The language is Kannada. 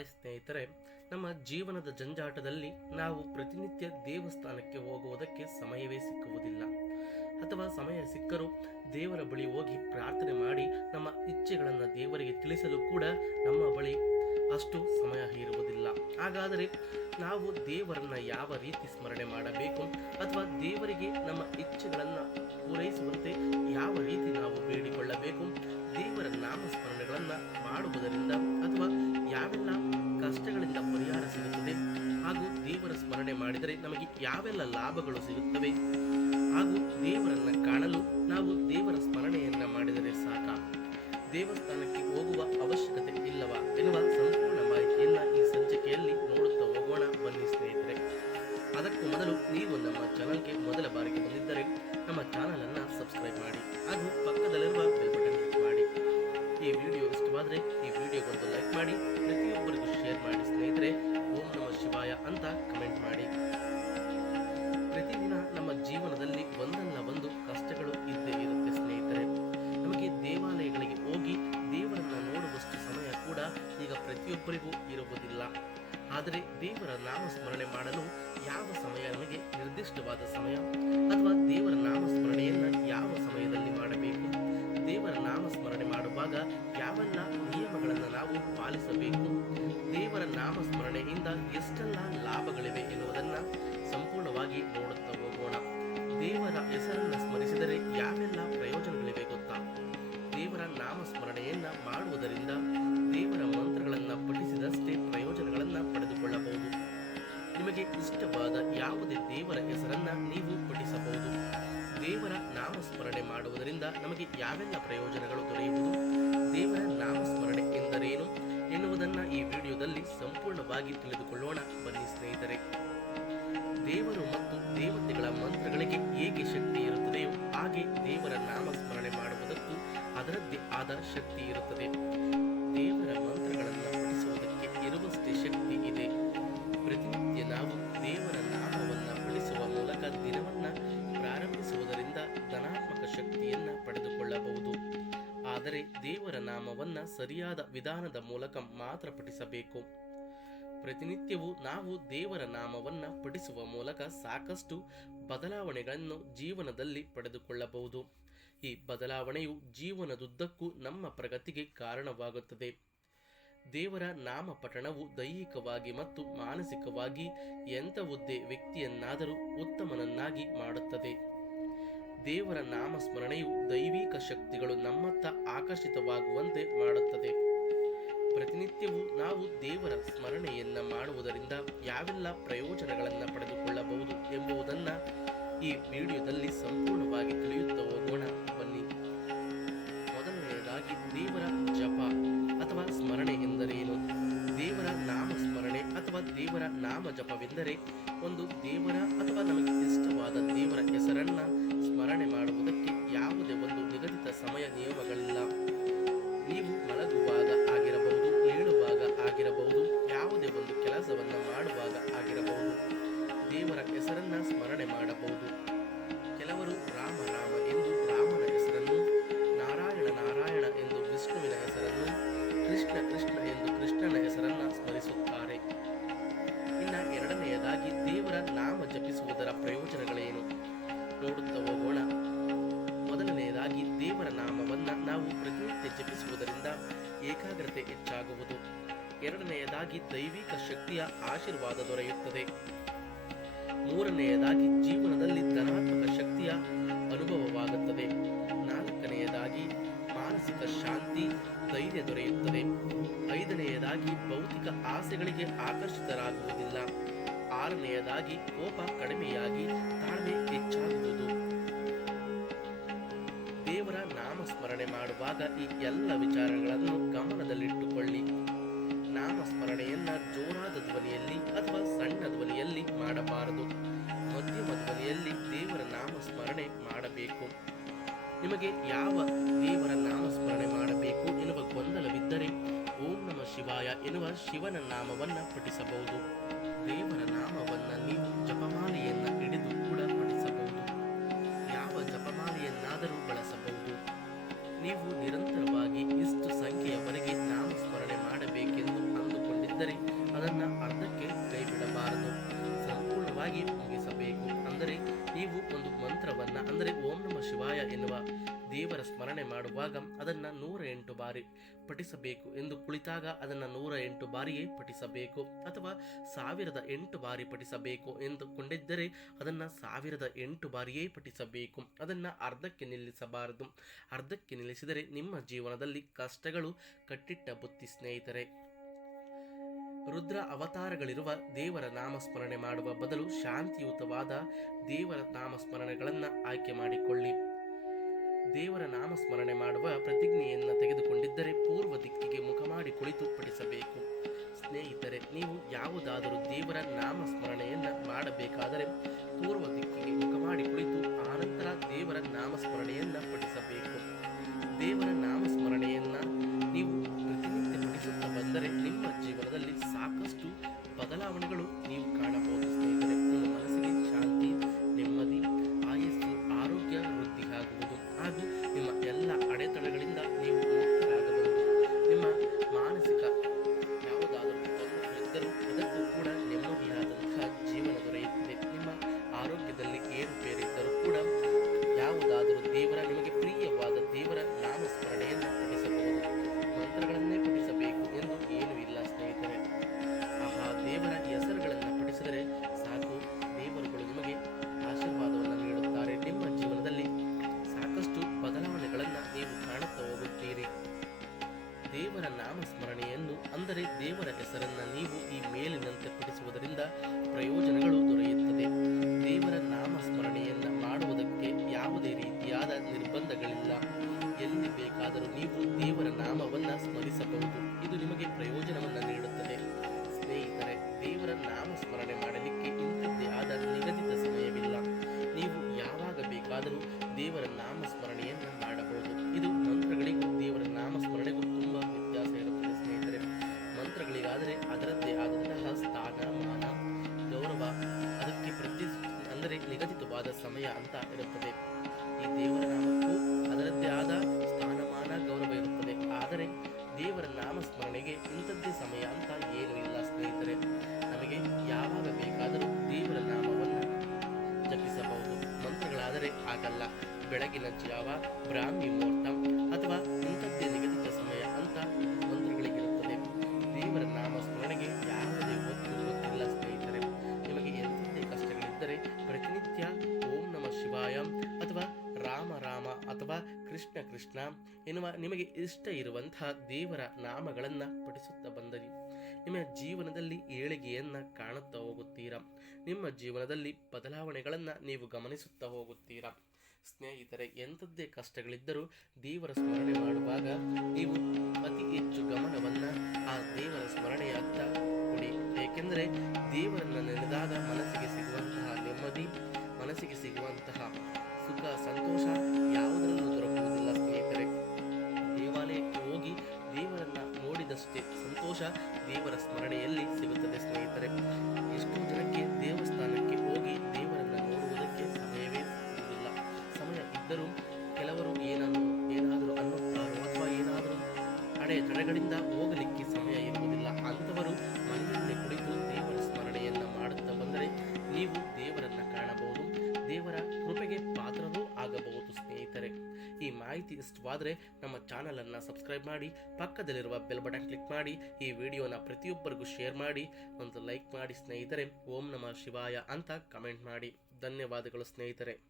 ಹಾಯ್ ಸ್ನೇಹಿತರೆ, ನಮ್ಮ ಜೀವನದ ಜಂಜಾಟದಲ್ಲಿ ನಾವು ಪ್ರತಿನಿತ್ಯ ದೇವಸ್ಥಾನಕ್ಕೆ ಹೋಗುವುದಕ್ಕೆ ಸಮಯವೇ ಸಿಕ್ಕುವುದಿಲ್ಲ. ಅಥವಾ ಸಮಯ ಸಿಕ್ಕರೂ ದೇವರ ಬಳಿ ಹೋಗಿ ಪ್ರಾರ್ಥನೆ ಮಾಡಿ ನಮ್ಮ ಇಚ್ಛೆಗಳನ್ನು ದೇವರಿಗೆ ತಿಳಿಸಲು ಕೂಡ ನಮ್ಮ ಬಳಿ ಅಷ್ಟು ಸಮಯ ಇರುವುದಿಲ್ಲ. ಹಾಗಾದರೆ ನಾವು ದೇವರನ್ನು ಯಾವ ರೀತಿ ಸ್ಮರಣೆ ಮಾಡಬೇಕು? ಅಥವಾ ದೇವರಿಗೆ ನಮ್ಮ ಇಚ್ಛೆಗಳನ್ನು ಪೂರೈಸುವಂತೆ ಯಾವ ರೀತಿ ನಾವು ಬೇಡಿಕೊಳ್ಳಬೇಕು? ದೇವರ ನಾಮಸ್ಮರಣೆಗಳನ್ನು ಮಾಡುವುದರಿಂದ ಅಥವಾ ಯಾವೆಲ್ಲ ಕಷ್ಟಗಳಿಂದ ಪರಿಹಾರ ಸಿಗುತ್ತದೆ ಹಾಗೂ ದೇವರ ಸ್ಮರಣೆ ಮಾಡಿದರೆ ನಮಗೆ ಯಾವೆಲ್ಲ ಲಾಭಗಳು ಸಿಗುತ್ತವೆ? ಹಾಗೂ ದೇವರನ್ನ ಕಾಣಲು ನಾವು ದೇವರ ಸ್ಮರಣೆಯನ್ನ ಮಾಡಿದರೆ ಸಾಕ? ದೇವಸ್ಥಾನಕ್ಕೆ ಹೋಗುವ ಅವಶ್ಯಕತೆ ಇಲ್ಲವಾ ಎನ್ನುವ ಸಂಪೂರ್ಣ ಮಾಹಿತಿಯನ್ನು ಈ ಸಂಚಿಕೆಯಲ್ಲಿ ನೋಡುತ್ತಾ ಹೋಗೋಣ ಬನ್ನಿ ಸ್ನೇಹಿತರೆ. ಅದಕ್ಕೂ ಮೊದಲು ನೀವು ನಮ್ಮ ಚಾನಲ್ಗೆ ಮೊದಲ ಪ್ರತಿಯೊಬ್ಬರಿಗೂ ಇರುವುದಿಲ್ಲ. ಆದರೆ ದೇವರ ನಾಮ ಸ್ಮರಣೆ ಮಾಡಲು ಯಾವ ಸಮಯ ನಮಗೆ ನಿರ್ದಿಷ್ಟವಾದ ಸಮಯ? ಅಥವಾ ದೇವರ ನಾಮ ಸ್ಮರಣೆಯನ್ನು ಯಾವ ಸಮಯದಲ್ಲಿ ಮಾಡಬೇಕು? ದೇವರ ನಾಮ ಸ್ಮರಣೆ ಮಾಡುವಾಗ ಯಾವೆಲ್ಲ ನಿಯಮಗಳನ್ನು ನಾವು ಪಾಲಿಸಬೇಕು? ದೇವರ ನಾಮ ಸ್ಮರಣೆಯಿಂದ ಎಷ್ಟೆಲ್ಲ ಲಾಭಗಳಿವೆ ಎನ್ನುವುದನ್ನು ಸಂಪೂರ್ಣವಾಗಿ ನೋಡುತ್ತಾ ಹೋಗೋಣ. ದೇವರ ಹೆಸರನ್ನು ಸ್ಮರಿಸಿದರೆ ಯಾವೆಲ್ಲ ಪ್ರಯೋಜನಗಳಿವೆ ಗೊತ್ತಾ? ದೇವರ ನಾಮ ಸ್ಮರಣೆಯನ್ನು ದೇವರ ಯಾವೆಲ್ಲ ಪ್ರಯೋಜನಗಳು ದೊರೆಯುವುದು? ದೇವರ ನಾಮಸ್ಮರಣೆ ಎಂದರೇನು? ಎನ್ನುವುದನ್ನ ಈ ವಿಡಿಯೋದಲ್ಲಿ ಸಂಪೂರ್ಣವಾಗಿ ತಿಳಿದುಕೊಳ್ಳೋಣ. ಬನ್ನಿ ಸ್ನೇಹಿತರೆ. ದೇವರು ಮತ್ತು ದೇವತೆಗಳ ಮಂತ್ರಗಳಿಗೆ ಹೇಗೆ ಶಕ್ತಿ ಇರುತ್ತದೆಯೋ ಹಾಗೆ ದೇವರ ನಾಮಸ್ಮರಣೆ ಮಾಡುವುದಕ್ಕೂ ಅದರದ್ದೇ ಆದ ಶಕ್ತಿ ಇರುತ್ತದೆ. ದೇವರ ಮಂತ್ರಗಳನ್ನು ಪಠಿಸುವುದಕ್ಕೆ ಇರುವಷ್ಟೇ ಶಕ್ತಿ ನಾಮವನ್ನ ಸರಿಯಾದ ವಿಧಾನದ ಮೂಲಕ ಮಾತ್ರ ಪಠಿಸಬೇಕು. ಪ್ರತಿನಿತ್ಯವೂ ನಾವು ದೇವರ ನಾಮವನ್ನು ಪಠಿಸುವ ಮೂಲಕ ಸಾಕಷ್ಟು ಬದಲಾವಣೆಗಳನ್ನು ಜೀವನದಲ್ಲಿ ಪಡೆದುಕೊಳ್ಳಬಹುದು. ಈ ಬದಲಾವಣೆಯು ಜೀವನದುದ್ದಕ್ಕೂ ನಮ್ಮ ಪ್ರಗತಿಗೆ ಕಾರಣವಾಗುತ್ತದೆ. ದೇವರ ನಾಮ ಪಠಣವು ದೈಹಿಕವಾಗಿ ಮತ್ತು ಮಾನಸಿಕವಾಗಿ ಎಂಥವುದೇ ವ್ಯಕ್ತಿಯನ್ನಾದರೂ ಉತ್ತಮನನ್ನಾಗಿ ಮಾಡುತ್ತದೆ. ದೇವರ ನಾಮಸ್ಮರಣೆಯು ದೈವಿಕ ಶಕ್ತಿಗಳು ನಮ್ಮತ್ತ ಆಕರ್ಷಿತವಾಗುವಂತೆ ಮಾಡುತ್ತದೆ. ಪ್ರತಿನಿತ್ಯವೂ ನಾವು ದೇವರ ಸ್ಮರಣೆಯನ್ನ ಮಾಡುವುದರಿಂದ ಯಾವೆಲ್ಲ ಪ್ರಯೋಜನಗಳನ್ನು ಪಡೆದುಕೊಳ್ಳಬಹುದು ಎಂಬುದನ್ನ ಈ ವಿಡಿಯೋದಲ್ಲಿ ಸಂಪೂರ್ಣವಾಗಿ ತಿಳಿಯುತ್ತಾ ಹೋಗೋಣ. ಬನ್ನಿ. ಮೊದಲನೆಯದಾಗಿ ದೇವರ ಜಪ ಅಥವಾ ಸ್ಮರಣೆ ಎಂದರೇನು ದೇವರ ನಾಮ ಸ್ಮರಣೆ ಅಥವಾ ದೇವರ ನಾಮ ಜಪವೆಂದರೆ ಒಂದು ದೇವರ ಅಥವಾ ನಮಗೆ ಸಮಯ ನಿಯಮಗಳಿಲ್ಲ. ನೀವು ಮಲಗುವಾಗ ಆಗಿರಬಹುದು ಏಳುವಾಗ ಆಗಿರಬಹುದು, ಯಾವುದೇ ಒಂದು ಕೆಲಸವನ್ನು ಮಾಡುವಾಗ ಆಗಿರಬಹುದು. ದೇವರ ಹೆಸರನ್ನ ಸ್ಮರಣೆ ಮಾಡಬಹುದು. ಕೆಲವರು ರಾಮ ರಾಮ ಎಂದು ರಾಮನ ಹೆಸರನ್ನು, ನಾರಾಯಣ ನಾರಾಯಣ ಎಂದು ವಿಷ್ಣುವಿನ ಹೆಸರನ್ನು, ಕೃಷ್ಣ ಕೃಷ್ಣ ಎಂದು ಕೃಷ್ಣನ ಹೆಸರನ್ನ ಸ್ಮರಿಸುತ್ತಾರೆ. ಇನ್ನು ಎರಡನೆಯದಾಗಿ ದೇವರ ನಾಮ ಜಪಿಸುವುದರ ಪ್ರಯೋಜನಗಳೇನು? ನೋಡುತ್ತಾ ಹೋಗೋಣ. ಮೊದಲನೆಯದಾಗಿ ದೇವರ ನಾಮವನ್ನು ನಾವು ಪ್ರತಿನಿತ್ಯ ಜಪಿಸುವುದರಿಂದ ಏಕಾಗ್ರತೆ ಹೆಚ್ಚಾಗುವುದು. ಎರಡನೆಯದಾಗಿ ದೈವಿಕ ಶಕ್ತಿಯ ಆಶೀರ್ವಾದ ದೊರೆಯುತ್ತದೆ. ಮೂರನೆಯದಾಗಿ ಜೀವನದಲ್ಲಿ ಧನಾತ್ಮಕ ಶಕ್ತಿಯ ಅನುಭವವಾಗುತ್ತದೆ. ನಾಲ್ಕನೆಯದಾಗಿ ಮಾನಸಿಕ ಶಾಂತಿ, ಧೈರ್ಯ ದೊರೆಯುತ್ತದೆ. ಐದನೆಯದಾಗಿ ಭೌತಿಕ ಆಸೆಗಳಿಗೆ ಆಕರ್ಷಿತರಾಗುವುದಿಲ್ಲ. ಆರನೆಯದಾಗಿ ಕೋಪ ಕಡಿಮೆಯಾಗಿ ತಾಳ್ಮೆ ಹೆಚ್ಚಾಗುವುದು. ನಾಮಸ್ಮರಣೆ ಮಾಡುವಾಗ ಈ ಎಲ್ಲ ವಿಚಾರಗಳನ್ನು ಗಮನದಲ್ಲಿಟ್ಟುಕೊಳ್ಳಿ. ನಾಮಸ್ಮರಣೆಯನ್ನ ಜೋರಾದ ಧ್ವನಿಯಲ್ಲಿ ಅಥವಾ ಸಣ್ಣ ಧ್ವನಿಯಲ್ಲಿ ಮಾಡಬಾರದು. ಮಧ್ಯಮ ಧ್ವನಿಯಲ್ಲಿ ದೇವರ ನಾಮಸ್ಮರಣೆ ಮಾಡಬೇಕು. ನಿಮಗೆ ಯಾವ ದೇವರ ನಾಮಸ್ಮರಣೆ ಮಾಡಬೇಕು ಎನ್ನುವ ಗೊಂದಲವಿದ್ದರೆ ಓಂ ನಮ ಶಿವಾಯ ಎನ್ನುವ ಶಿವನ ನಾಮವನ್ನು ಪಠಿಸಬಹುದು. ಶಿವಾಯ ಎನ್ನುವ ದೇವರ ಸ್ಮರಣೆ ಮಾಡುವಾಗ ಅದನ್ನು ನೂರ ಎಂಟು ಬಾರಿ ಪಠಿಸಬೇಕು ಎಂದು ಕುಳಿತಾಗ ಅದನ್ನು ನೂರ ಎಂಟು ಬಾರಿಯೇ ಪಠಿಸಬೇಕು ಅಥವಾ ಸಾವಿರದ ಎಂಟು ಬಾರಿ ಪಠಿಸಬೇಕು ಎಂದುಕೊಂಡಿದ್ದರೆ ಅದನ್ನು ಸಾವಿರದ ಎಂಟು ಬಾರಿಯೇ ಪಠಿಸಬೇಕು. ಅದನ್ನು ಅರ್ಧಕ್ಕೆ ನಿಲ್ಲಿಸಬಾರದು. ಅರ್ಧಕ್ಕೆ ನಿಲ್ಲಿಸಿದರೆ ನಿಮ್ಮ ಜೀವನದಲ್ಲಿ ಕಷ್ಟಗಳು, ಕಟ್ಟಿಟ್ಟ ಬುತ್ತಿ ಸ್ನೇಹಿತರೆ. ರುದ್ರ ಅವತಾರಗಳಿರುವ ದೇವರ ನಾಮಸ್ಮರಣೆ ಮಾಡುವ ಬದಲು ಶಾಂತಿಯುತವಾದ ದೇವರ ನಾಮಸ್ಮರಣೆಗಳನ್ನು ಆಯ್ಕೆ ಮಾಡಿಕೊಳ್ಳಿ. ದೇವರ ನಾಮಸ್ಮರಣೆ ಮಾಡುವ ಪ್ರತಿಜ್ಞೆಯನ್ನು ತೆಗೆದುಕೊಂಡಿದ್ದರೆ ಪೂರ್ವ ದಿಕ್ಕಿಗೆ ಮುಖ ಮಾಡಿ ಕುಳಿತು ಪಡಿಸಬೇಕು ಸ್ನೇಹಿತರೆ, ನೀವು ಯಾವುದಾದರೂ ದೇವರ ನಾಮಸ್ಮರಣೆಯನ್ನು ಮಾಡಬೇಕಾದರೆ ಪೂರ್ವ ದಿಕ್ಕಿಗೆ ಮುಖ ಮಾಡಿ ಕುಳಿತು ಆನಂತರ ದೇವರ ನಾಮಸ್ಮರಣೆಯನ್ನು ಪಡಿಸಬೇಕು ದೇವರ ಹೆಸರನ್ನ ನೀವು ಈ ಮೇಲಿನಂತೆ ಪಠಿಸುವುದರಿಂದ ಪ್ರಯೋಜನಗಳು ದೊರೆಯುತ್ತದೆ. ದೇವರ ನಾಮಸ್ಮರಣೆಯನ್ನ ಮಾಡುವುದಕ್ಕೆ ಯಾವುದೇ ರೀತಿಯಾದ ನಿರ್ಬಂಧಗಳಿಲ್ಲ. ಎಲ್ಲಿ ಬೇಕಾದರೂ ನೀವು ದೇವರ ನಾಮವನ್ನ ಸ್ಮರಿಸಬಹುದು. ಇದು ನಿಮಗೆ ಪ್ರಯೋಜನವನ್ನ ನೀಡುತ್ತದೆ. ಸ್ನೇಹಿತರೆ, ದೇವರ ನಾಮಸ್ಮರಣೆ ಮಾಡಲಿಕ್ಕೆ ಇಂಥದ್ದೇ ಆದ ನಿಗದಿತ ಸಮಯವಿಲ್ಲ. ನೀವು ಯಾವಾಗ ಬೇಕಾದರೂ ದೇವರ ನಾಮಸ್ಮರಣೆಯನ್ನ ಬೆಳಗಿನ ಜಾವ, ಬ್ರಾಹ್ಮಿ ಮುಹೂರ್ತ ಅಥವಾ ಇಂಥದ್ದೇ ನಿಗದಿತ ಸಮಯ ಅಂತ ಮಂತ್ರಗಳಿಗಿರುತ್ತದೆ ದೇವರ ನಾಮ ಸ್ಮರಣೆಗೆ ಯಾವುದೇ ಒತ್ತು ಗೊತ್ತಿಲ್ಲ ಸ್ನೇಹಿತರೆ. ನಿಮಗೆ ಎಂಥದ್ದೇ ಕಷ್ಟಗಳಿದ್ದರೆ ಪ್ರತಿನಿತ್ಯ ಓಂ ನಮ ಶಿವಾಯ ಅಥವಾ ರಾಮ ರಾಮ ಅಥವಾ ಕೃಷ್ಣ ಕೃಷ್ಣ ಎನ್ನುವ ನಿಮಗೆ ಇಷ್ಟ ಇರುವಂತಹ ದೇವರ ನಾಮಗಳನ್ನು ಪಠಿಸುತ್ತಾ ಬಂದರಿ ನಿಮ್ಮ ಜೀವನದಲ್ಲಿ ಏಳಿಗೆಯನ್ನ ಕಾಣುತ್ತಾ ಹೋಗುತ್ತೀರಾ? ನಿಮ್ಮ ಜೀವನದಲ್ಲಿ ಬದಲಾವಣೆಗಳನ್ನು ನೀವು ಗಮನಿಸುತ್ತಾ ಹೋಗುತ್ತೀರಾ? ಸ್ನೇಹಿತರೆ, ಎಂಥದ್ದೇ ಕಷ್ಟಗಳಿದ್ದರೂ ದೇವರ ಸ್ಮರಣೆ ಮಾಡುವಾಗ ನೀವು ಅತಿ ಹೆಚ್ಚು ಗಮನವನ್ನು ಆ ದೇವರ ಸ್ಮರಣೆಯಾಗ್ತಾ ಕೊಡಿ. ಏಕೆಂದರೆ ದೇವರನ್ನ ನೆನೆದಾಗ ಮನಸ್ಸಿಗೆ ಸಿಗುವಂತಹ ನೆಮ್ಮದಿ, ಮನಸ್ಸಿಗೆ ಸಿಗುವಂತಹ ಸುಖ, ಸಂತೋಷ ಯಾವುದರಲ್ಲೂ ದೊರಕುವುದಿಲ್ಲ ಸ್ನೇಹಿತರೆ. ದೇವಾಲಯಕ್ಕೆ ಹೋಗಿ ದೇವರನ್ನ ನೋಡಿದಷ್ಟೇ ಸಂತೋಷ ದೇವರ ಸ್ಮರಣೆಯಲ್ಲಿ ಸಿಗುತ್ತದೆ ಸ್ನೇಹಿತರೆ. ಅಡೆತಡೆಗಳಿಂದ ಹೋಗಲಿಕ್ಕೆ ಸಮಯ ಇರುವುದಿಲ್ಲ ಅಂಥವರು ಮನೆಯಲ್ಲಿ ಕುಳಿತು ದೇವರ ಸ್ಮರಣೆಯನ್ನ ಮಾಡುತ್ತಾ ಬಂದರೆ ನೀವು ದೇವರನ್ನ ಕಾಣಬಹುದು. ದೇವರ ಕೃಪೆಗೆ ಪಾತ್ರವೂ ಆಗಬಹುದು, ಸ್ನೇಹಿತರೆ. ಈ ಮಾಹಿತಿ ಇಷ್ಟವಾದರೆ ನಮ್ಮ ಚಾನಲನ್ನು ಸಬ್ಸ್ಕ್ರೈಬ್ ಮಾಡಿ, ಪಕ್ಕದಲ್ಲಿರುವ ಬೆಲ್ ಬಟನ್ ಕ್ಲಿಕ್ ಮಾಡಿ, ಈ ವಿಡಿಯೋನ ಪ್ರತಿಯೊಬ್ಬರಿಗೂ ಶೇರ್ ಮಾಡಿ, ಒಂದು ಲೈಕ್ ಮಾಡಿ, ಸ್ನೇಹಿತರೆ. ಓಂ ನಮಃ ಶಿವಾಯ ಅಂತ ಕಮೆಂಟ್ ಮಾಡಿ. ಧನ್ಯವಾದಗಳು, ಸ್ನೇಹಿತರೆ.